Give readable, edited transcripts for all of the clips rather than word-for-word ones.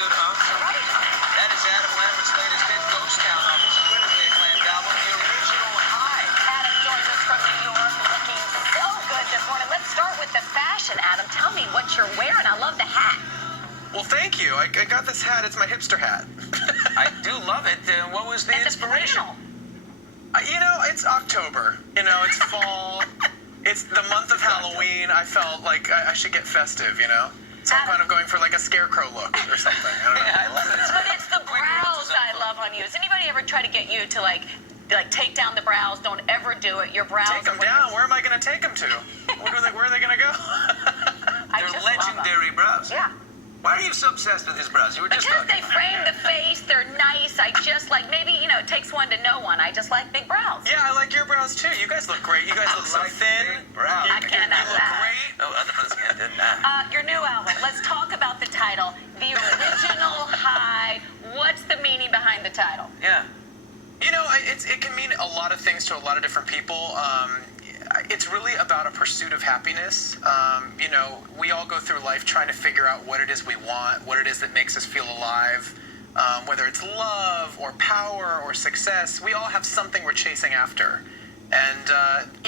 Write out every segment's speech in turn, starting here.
good, huh? Right. That is Adam Lambert's latest hit, Ghost Town, off his critically acclaimed album, The Original High. Adam joins us from New York, looking so good this morning. Let's start with the fashion, Adam. Tell me what you're wearing. I love the hat. Well, thank you. I got this hat. It's my hipster hat. I do love it. What was the inspiration? It's October. It's fall. It's the month of Halloween. I felt like I should get festive, So I'm kind of going for like a scarecrow look or something. I don't know. Yeah, I love it. But it's the brows I love on you. Does anybody ever try to get you to like take down the brows? Don't ever do it. Your brows. Take them down? Where am I going to take them to? Where are they going to go? They're legendary brows. Yeah. Why are you so obsessed with his brows? You were just Because talking they frame the face, they're nice. I just like, maybe, it takes one to know one. I just like big brows. Yeah, I like your brows too. You guys look great. You guys look so thin. Brows. I cannot You look laugh. great. No, other ones can't do that. Your new album, let's talk about the title, The Original High. What's the meaning behind the title? Yeah. It can mean a lot of things to a lot of different people. It's really about a pursuit of happiness. We all go through life trying to figure out what it is we want, what it is that makes us feel alive, whether it's love or power or success. We all have something we're chasing after. And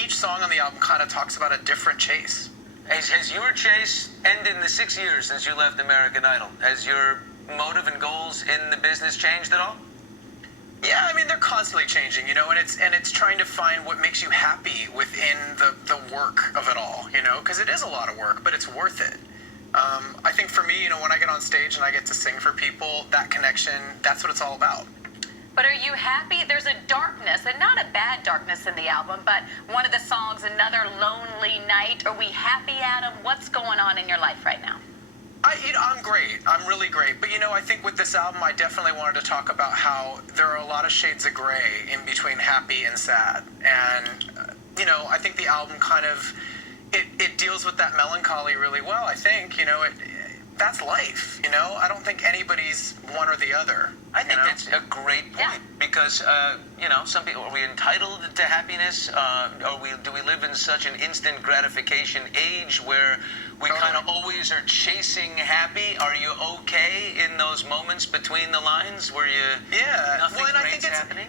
each song on the album kind of talks about a different chase. Has your chase ended in the 6 years since you left American Idol? Has your motive and goals in the business changed at all? Yeah, they're constantly changing, and it's trying to find what makes you happy within the work of it all, because it is a lot of work, but it's worth it. I think for me, when I get on stage and I get to sing for people, that connection, that's what it's all about. But are you happy? There's a darkness, and not a bad darkness in the album, but one of the songs, Another Lonely Night. Are we happy, Adam? What's going on in your life right now? I'm great. I'm really great. But, I think with this album, I definitely wanted to talk about how there are a lot of shades of gray in between happy and sad. And, I think the album kind of, it deals with that melancholy really well, I think. That's life, I don't think anybody's one or the other. I think that's a great point. Yeah. Because, some people, are we entitled to happiness? Do we live in such an instant gratification age where we kind of always are chasing happy? Are you okay in those moments between the lines where nothing great's happening?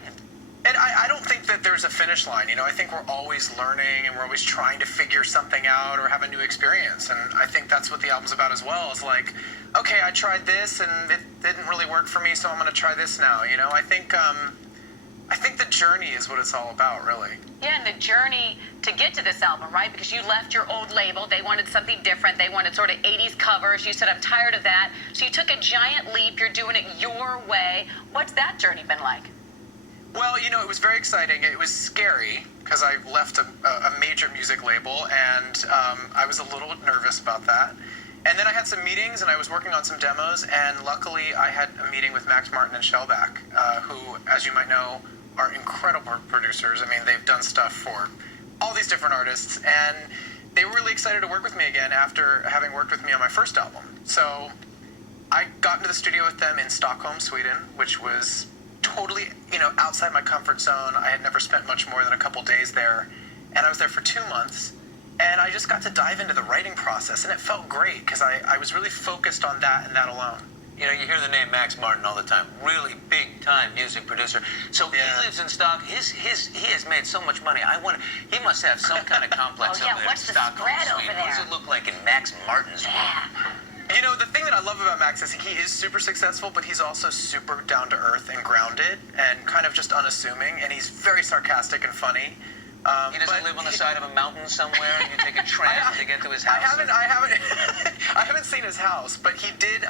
And I don't think that there's a finish line, I think we're always learning and we're always trying to figure something out or have a new experience. And I think that's what the album's about as well. It's like, okay, I tried this and it didn't really work for me, so I'm going to try this now. I think the journey is what it's all about, really. Yeah, and the journey to get to this album, right? Because you left your old label. They wanted something different. They wanted sort of 80s covers. You said, I'm tired of that. So you took a giant leap. You're doing it your way. What's that journey been like? Well, it was very exciting. It was scary because I left a major music label, and I was a little nervous about that. And then I had some meetings, and I was working on some demos, and luckily I had a meeting with Max Martin and Shellback, who, as you might know, are incredible producers. They've done stuff for all these different artists, and they were really excited to work with me again after having worked with me on my first album. So I got into the studio with them in Stockholm, Sweden, which was totally, outside my comfort zone. I had never spent much more than a couple days there, and I was there for 2 months, and I just got to dive into the writing process, and it felt great because I was really focused on that and that alone. You hear the name Max Martin all the time. Really big-time music producer. So he lives in Stockholm. He has made so much money. He must have some kind of complex over there what's in the Stockholm, spread Sweden. over there? What does it look like in Max Martin's world? The thing that I love about Max is he is super successful, but he's also super down-to-earth and grounded and kind of just unassuming, and he's very sarcastic and funny. He doesn't live on the side of a mountain somewhere, and you take a tram to get to his house. I haven't seen his house, but he did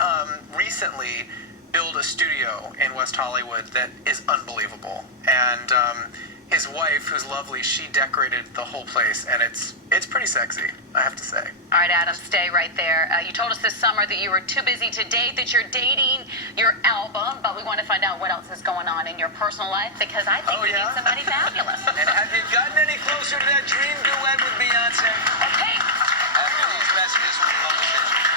recently build a studio in West Hollywood that is unbelievable. And his wife, who's lovely, she decorated the whole place, and it's pretty sexy, I have to say. All right, Adam, stay right there. You told us this summer that you were too busy to date, that you're dating your album, but we want to find out what else is going on in your personal life, because I think you need somebody fabulous. And have you gotten any closer to that dream duet with Beyonce? Okay. After these messages from the local station.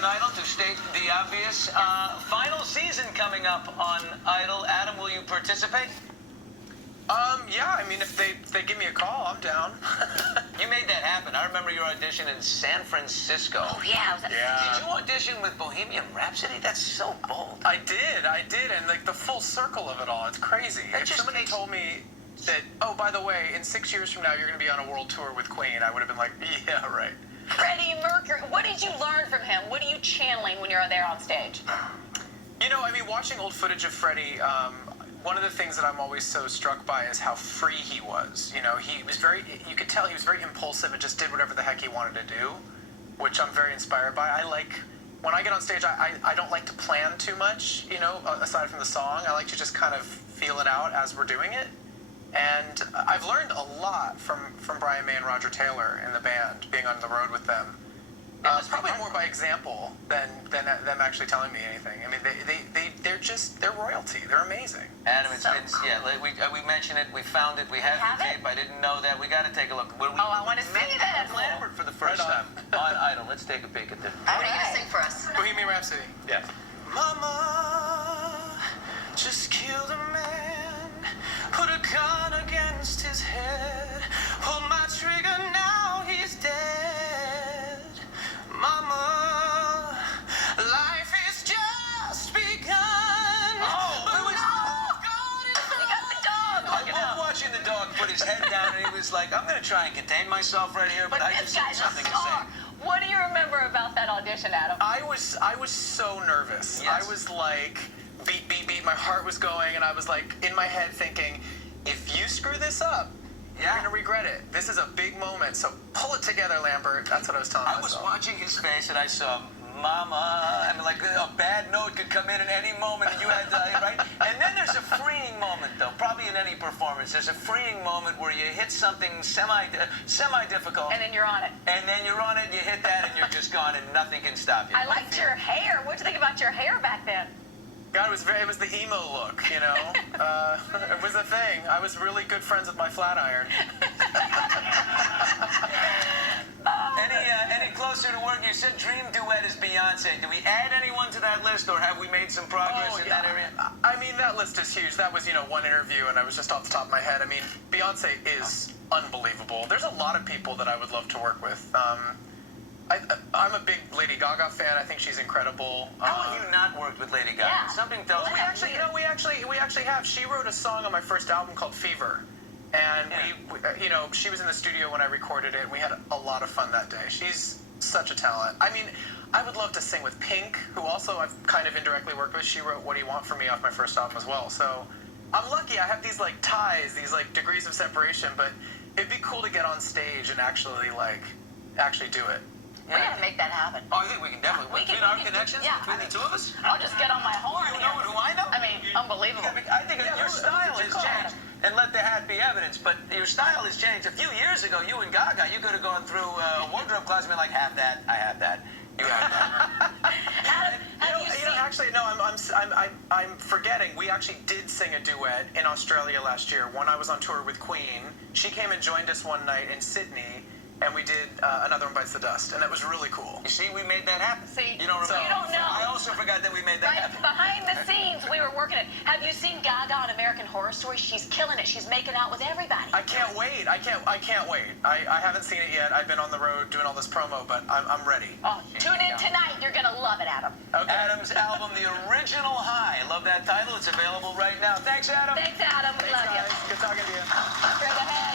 American Idol, to state the obvious. Final season coming up on Idol. Adam, will you participate? Yeah, I mean, if they give me a call, I'm down. You made that happen. I remember your audition in San Francisco. Oh, yeah. Did you audition with Bohemian Rhapsody? That's so bold. I did, and like the full circle of it all, it's crazy. That If just somebody takes- told me that, oh, by the way, in 6 years from now you're going to be on a world tour with Queen, I would have been like, yeah, right. Freddie Mercury. What did you learn from him? What are you channeling when you're there on stage? You know, I mean, watching old footage of Freddie, one of the things that I'm always so struck by is how free he was. You know, he was you could tell he was very impulsive and just did whatever the heck he wanted to do, which I'm very inspired by. When I get on stage, I don't like to plan too much, you know, aside from the song. I like to just kind of feel it out as we're doing it. And I've learned a lot from Brian May and Roger Taylor in the band, being on the road with them. Probably more by example than them actually telling me anything. I mean, they're royalty. They're amazing. Adam, it's So been, cool. yeah, we mentioned it, we found it, we have have the it? tape. I didn't know that. We got to take a look. I wanna see met that. Adam Lambert for the first Right time on Idol. Let's take a peek at this. What are you going to sing for us? Bohemian Rhapsody. Yeah. Mama just killed a man, put a gun against his head, pulled my trigger, now he's dead. Mama, life is just begun. Oh, But it was- God is You got the dog. I Look it love up. watching the dog put his head down and he was like, I'm going to try and contain myself right here, but I this just have guy's a something to star. say. What do you remember about that audition, Adam? I was so nervous. Yes. I was like, beat. My heart was going, and I was like in my head thinking, if you screw this up, you're gonna regret it. This is a big moment, so pull it together, Lambert. That's what I was telling I was myself. watching his face and I saw, Mama, I mean, like a bad note could come in at any moment and you had to, right? And then there's a freeing moment, though, probably in any performance. There's a freeing moment where you hit something semi-difficult. And then you're on it. And then you're on it, you hit that, and you're just gone, and nothing can stop you. I liked your hair. What'd you think about your hair back then? God, it was the emo look, you know? It was a thing. I was really good friends with my flat iron. Any closer to work? You said dream duet is Beyonce. Do we add anyone to that list, or have we made some progress in that area? I mean, that list is huge. That was, one interview, and I was just off the top of my head. I mean, Beyonce is unbelievable. There's a lot of people that I would love to work with. I'm a big Lady Gaga fan. I think she's incredible. How have you not worked with Lady Gaga? Yeah. Something tells me. We actually have. She wrote a song on my first album called Fever, and she was in the studio when I recorded it. And we had a lot of fun that day. She's such a talent. I mean, I would love to sing with Pink, who also I've kind of indirectly worked with. She wrote "What Do You Want From Me" off my first album as well. So I'm lucky. I have these ties, these degrees of separation. But it'd be cool to get on stage and actually do it. We gotta make that happen. Oh, I think we can definitely. Between our connections, yeah. between the two of us. I'll just get on my horn. You know who I know? I mean, unbelievable. I think your style has changed. And let the hat be evidence, but your style has changed. A few years ago, you and Gaga, you could have gone through a wardrobe closet and been like, have that, I have that, you have that. Actually, no. I'm forgetting. We actually did sing a duet in Australia last year when I was on tour with Queen. She came and joined us one night in Sydney, and we did Another One Bites the Dust, and that was really cool. You see, we made that happen. See, you don't remember? you don't know. I also forgot that we made that Right happen. behind the scenes, we were working it. Have you seen Gaga on American Horror Story? She's killing it. She's making out with everybody. I can't wait. I can't wait. I haven't seen it yet. I've been on the road doing all this promo, but I'm ready. Oh, tune in tonight. You're gonna love it, Adam. Okay. Adam's album, The Original High. Love that title. It's available right now. Thanks, Adam. Thanks, Adam. We love Guys, you. good talking to you. Straight ahead.